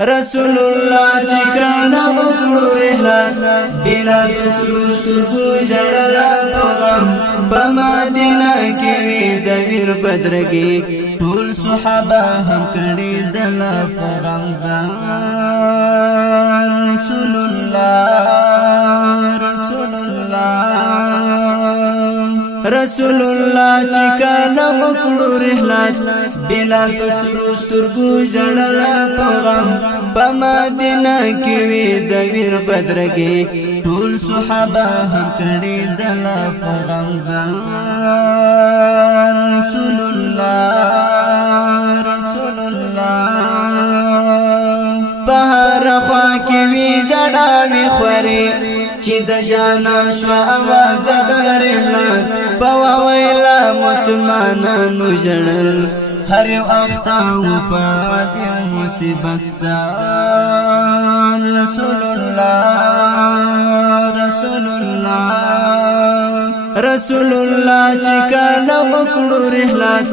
رسول الله چې کانا وکړو رحلت بلال بسرو سترګو ژړل په غم په مدینه کې وی د ویر بدرګي ټول صحابه هم کړي دل په غم ځان رسول الله چې کانا وکړو رحلت بلال بسرو سترګو ژړل په غم په مدینه کې وی د ویر بدرګي ټول صحابه هم کړي دل په غم ځان رسول الله په هر خوا کې وی جړا وی خوري چې د جانان شو आवाज درنه په ویلا مسلمانانو جړل هر یو اختاو په واسه مصیبت رسول الله چې کله وکړو رحلت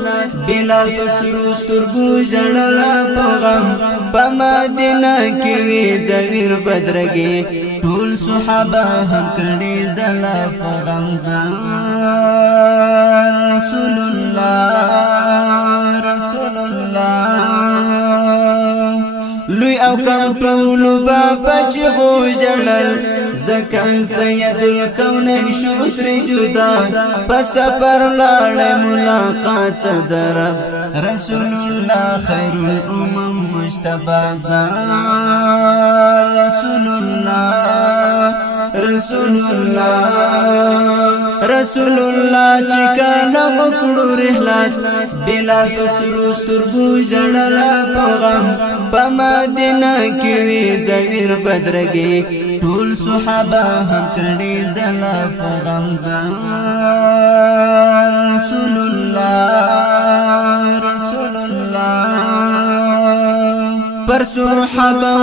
بلال بسرو سترګو ژړل په غم په مدینه کې وی د ویر بدرګي ټول صحابه هم کړي دل په غم ځان رسول الله لوی او کم ټول بابا چې غو جړل زکان سید الکونین شو تر جدا پس پر لاړ ملاقات در رسول الله خیر الامم مجتبی رسول الله چې کله وکړو رحلت بلال بسرو سترګو ژړل په غم په مدینه کې وی د ویر بدرګي ټول صحابه هم کړي دل په غم ځان رسول الله پر صحابه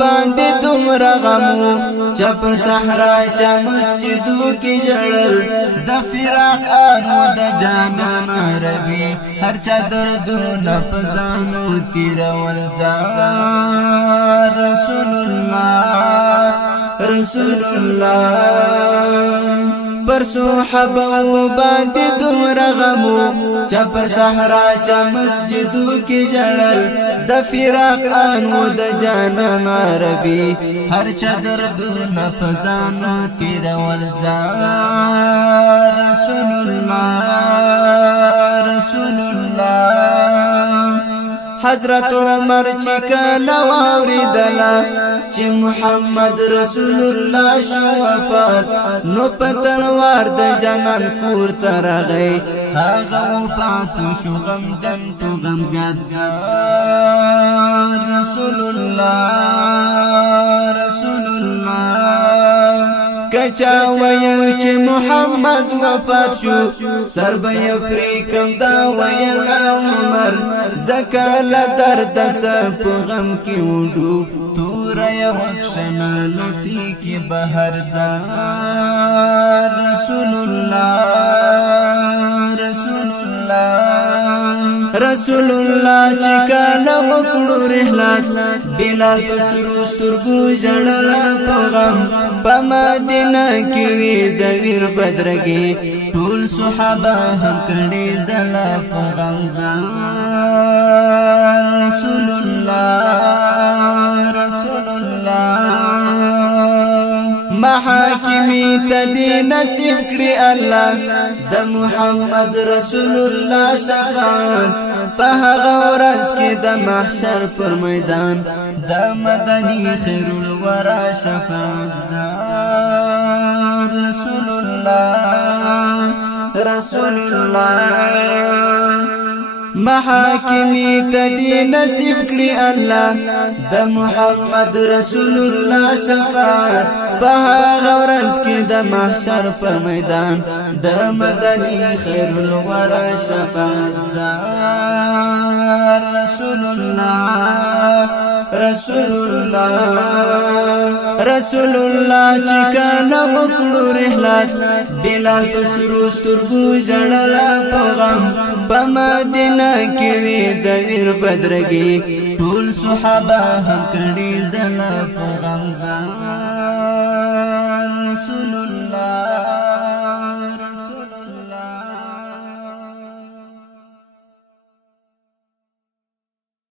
باندې دومره غمو چپ صحرا چا مسجدو کې جړل د فراق انو د جانان عربي هر چا دردونه پزانو تیر ورځار رسول الله پر صحابه باندې دومره غمو چا پر صحرا چا مسجدو کې جړل د فراق انو د جانان عربي هر چا دردونه پزانو تیر ولزار رسول الله حضرت عمر چې کله واوریدله چې محمد رسول الله شو وفات نو پتنوار د جنان کور ترغی هغه وفات شو غم جن تو غم زیاد رسول الله کچا ویل چې محمد وفات شو سر به افریقم دا ویل عمر زکال درد څه غم کې وډو تور یو ښنا لتی کې بهر ځان رسول الله چې کله وکړو رحلت بلال بسرو سترګو ژړل په غم په مدینه کې وی د ویر بدرګي ټول صحابه هم کړي دل په غم ځان رسول الله محاکمی تدی نصیب کړی الله د محمد رسول الله شفاعت په هغه ورځ کې د محشر پر میدان د مدني خیر الورا شفاعت رسول الله محاکمی تدی نصیب کړی الله د محمد رسول الله شفاعت په هغه ورځ کې د محشر پر میدان د مدني خیر الورا شفاعت رسول الله چې کله وکړو رحلت بلال بسرو سترګو ژړل په غم په مدینه کې وی د ویر بدرګي ټول صحابه هم کړي دلا په غم ځان